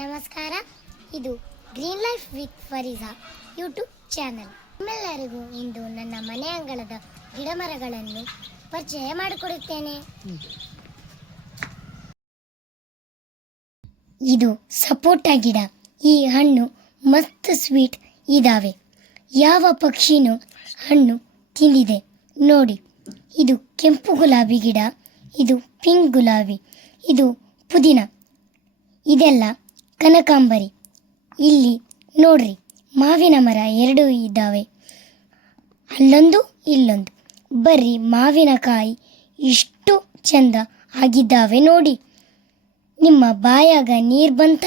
ನಮಸ್ಕಾರ, ಇದು green life with Fareeza YouTube channel. ನಿಮ್ಮೆಲ್ಲರಿಗೂ ಇಂದು ನನ್ನ ಮನೆ ಅಂಗಳದ ಗಿಡಮರಗಳನ್ನು ಪರಿಚಯ ಮಾಡಿಕೊಡುತ್ತೇನೆ. ಇದು ಸಪೋಟ ಗಿಡ. ಈ ಹಣ್ಣು ಮಸ್ತ್ ಸ್ವೀಟ್ ಇದಾವೆ. ಯಾವ ಪಕ್ಷಿನೂ ಹಣ್ಣು ತಿಂದಿದೆ ನೋಡಿ. ಇದು ಕೆಂಪು ಗುಲಾಬಿ ಗಿಡ, ಇದು ಪಿಂಕ್ ಗುಲಾಬಿ, ಇದು ಪುದೀನ, ಇದೆಲ್ಲ ಕನಕಾಂಬರಿ. ಇಲ್ಲಿ ನೋಡ್ರಿ, ಮಾವಿನ ಮರ 2 ಇದ್ದಾವೆ, ಅಲ್ಲೊಂದು ಇಲ್ಲೊಂದು. ಬರ್ರಿ, ಮಾವಿನಕಾಯಿ ಇಷ್ಟು ಚಂದ ಆಗಿದ್ದಾವೆ ನೋಡಿ. ನಿಮ್ಮ ಬಾಯಾಗ ನೀರು ಬಂತ?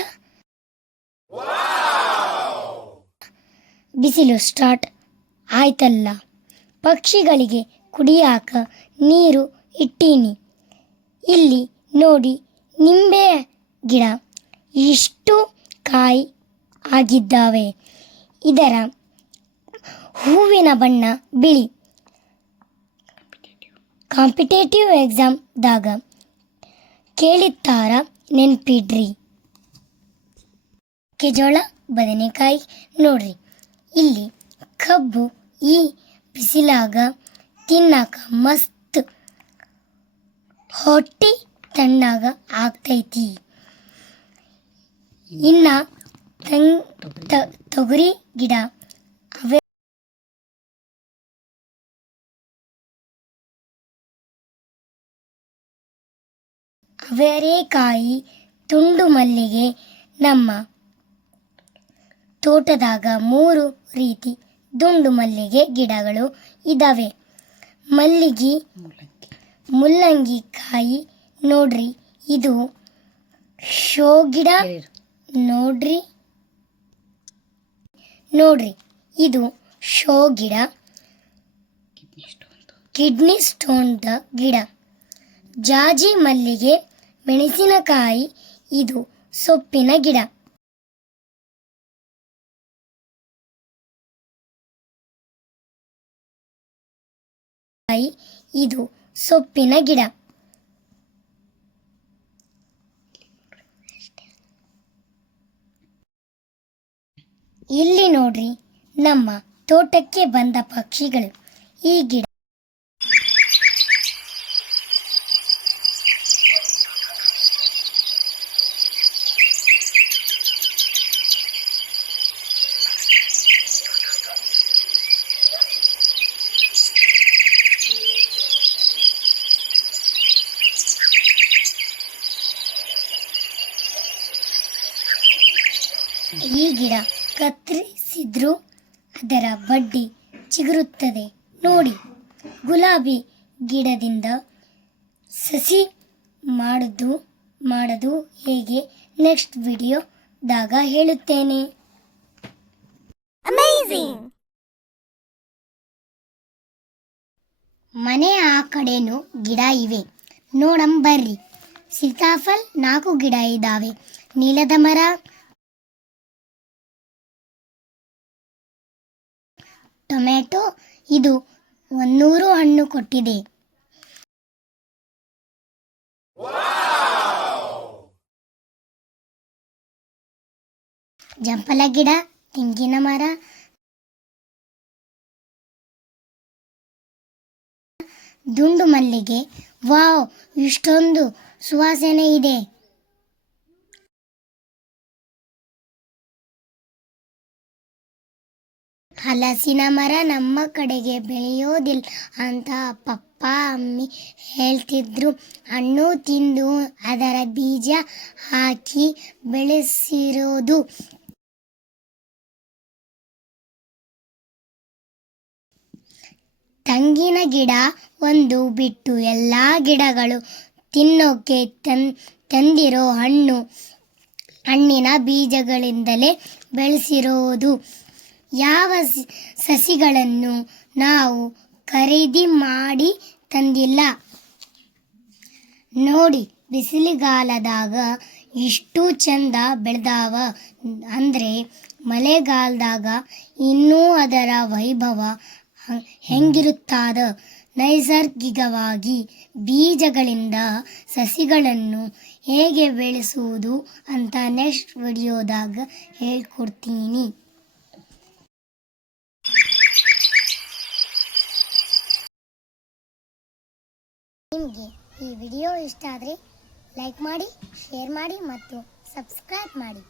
ಬಿಸಿಲು ಸ್ಟಾರ್ಟ್ ಆಯ್ತಲ್ಲ. ಪಕ್ಷಿಗಳಿಗೆ ಕುಡಿಯಾಕ ನೀರು ಇಟ್ಟೀನಿ. ಇಲ್ಲಿ ನೋಡಿ, ನಿಂಬೆ ಗಿಡ ಇಷ್ಟು ಕಾಯಿ ಆಗಿದ್ದಾವೆ. ಇದರ ಹೂವಿನ ಬಣ್ಣ ಬಿಳಿ. ಕಾಂಪಿಟೇಟಿವ್ ಎಕ್ಸಾಮ್ದಾಗ ಕೇಳಿತ್ತಾರ, ನೆನ್ಪಿಡ್ರಿ. ಮೆಕ್ಕೆಜೋಳ, ಬದನೆಕಾಯಿ ನೋಡ್ರಿ. ಇಲ್ಲಿ ಕಬ್ಬು ಈ ಬಿಸಿಲಾಗ ತಿನ್ನಾಕ ಮಸ್ತ್ ಹೊಟ್ಟಿ ತಣ್ಣಗ ಆಗ್ತೈತಿ. ಇನ್ನ ತೊಗರಿ ಗಿಡ, ಅವರೆಕಾಯಿ, ತುಂಡು ಮಲ್ಲಿಗೆ. ನಮ್ಮ ತೋಟದಾಗ 3 ರೀತಿ ದುಂಡು ಮಲ್ಲಿಗೆ ಗಿಡಗಳು ಇದಾವೆ. ಮುಲ್ಲಂಗಿ ಕಾಯಿ ನೋಡ್ರಿ. ಇದು ಶೋ ಗಿಡ ನೋಡ್ರಿ ಇದು ಶೋ ಗಿಡ. ಕಿಡ್ನಿ ಸ್ಟೋನ್ದ ಗಿಡ. ಜಾಜಿ ಮಲ್ಲಿಗೆ, ಮೆಣಸಿನಕಾಯಿ, ಇದು ಸೊಪ್ಪಿನ ಗಿಡ. ಇದು ಸೊಪ್ಪಿನ ಗಿಡ. ಇಲ್ಲಿ ನೋಡ್ರಿ, ನಮ್ಮ ತೋಟಕ್ಕೆ ಬಂದ ಪಕ್ಷಿಗಳು. ಈ ಗಿಡ ಈ ಗಿಡ ಕತ್ತರಿಸಿದ್ರೂ ಅದರ ಬಡ್ಡಿ ಚಿಗುರುತ್ತದೆ ನೋಡಿ. ಗುಲಾಬಿ ಗಿಡದಿಂದ ಸಸಿ ಮಾಡೋದು ಹೇಗೆ ನೆಕ್ಸ್ಟ್ ವಿಡಿಯೋದಾಗ ಹೇಳುತ್ತೇನೆ. ಮನೆ ಆ ಕಡೆನೂ ಗಿಡ ಇವೆ, ನೋಡಂಬರ್ರಿ. ಸೀತಾಫಲ್ 4 ಗಿಡ ಇದ್ದಾವೆ. ನೀಲದ ಮರ, ಟೊಮೆಟೊ, ಇದು 100 ಹಣ್ಣು ಕೊಟ್ಟಿದೆ. ಜಂಪಲ ಗಿಡ, ತೆಂಗಿನ ಮರ, ದುಂಡು ಮಲ್ಲಿಗೆ. ವಾವ್, ಇಷ್ಟೊಂದು ಸುವಾಸನೆ ಇದೆ. ಹಲಸಿನ ಮರ ನಮ್ಮ ಕಡೆಗೆ ಬೆಳೆಯೋದಿಲ್ಲ ಅಂತ ಪಪ್ಪ ಅಮ್ಮಿ ಹೇಳ್ತಿದ್ರು. ಹಣ್ಣು ತಿಂದು ಅದರ ಬೀಜ ಹಾಕಿ ಬೆಳೆಸಿರೋದು. ತೆಂಗಿನ ಗಿಡ ಒಂದು ಬಿಟ್ಟು ಎಲ್ಲ ಗಿಡಗಳು ತಿನ್ನೋಕೆ ತಂದಿರೋ ಹಣ್ಣಿನ ಬೀಜಗಳಿಂದಲೇ ಬೆಳೆಸಿರೋದು. ಯಾವ ಸಸಿಗಳನ್ನು ನಾವು ಖರೀದಿ ಮಾಡಿ ತಂದಿಲ್ಲ ನೋಡಿ. ಬಿಸಿಲುಗಾಲದಾಗ ಇಷ್ಟು ಚಂದ ಬೆಳೆದಾವ ಅಂದ್ರೆ ಮಳೆಗಾಲದಾಗ ಇನ್ನೂ ಅದರ ವೈಭವ ಹೆಂಗಿರುತ್ತದ. ನೈಸರ್ಗಿಕವಾಗಿ ಬೀಜಗಳಿಂದ ಸಸಿಗಳನ್ನು ಹೇಗೆ ಬೆಳೆಸುವುದು ಅಂತ ನೆಕ್ಸ್ಟ್ ವಿಡಿಯೋದಾಗ ಹೇಳ್ಕೊಡ್ತೀನಿ. ನಿಮಗೆ ಈ ವಿಡಿಯೋ ಇಷ್ಟ ಆದರೆ ಲೈಕ್ ಮಾಡಿ, ಶೇರ್ ಮಾಡಿ ಮತ್ತು ಸಬ್ಸ್ಕ್ರೈಬ್ ಮಾಡಿ.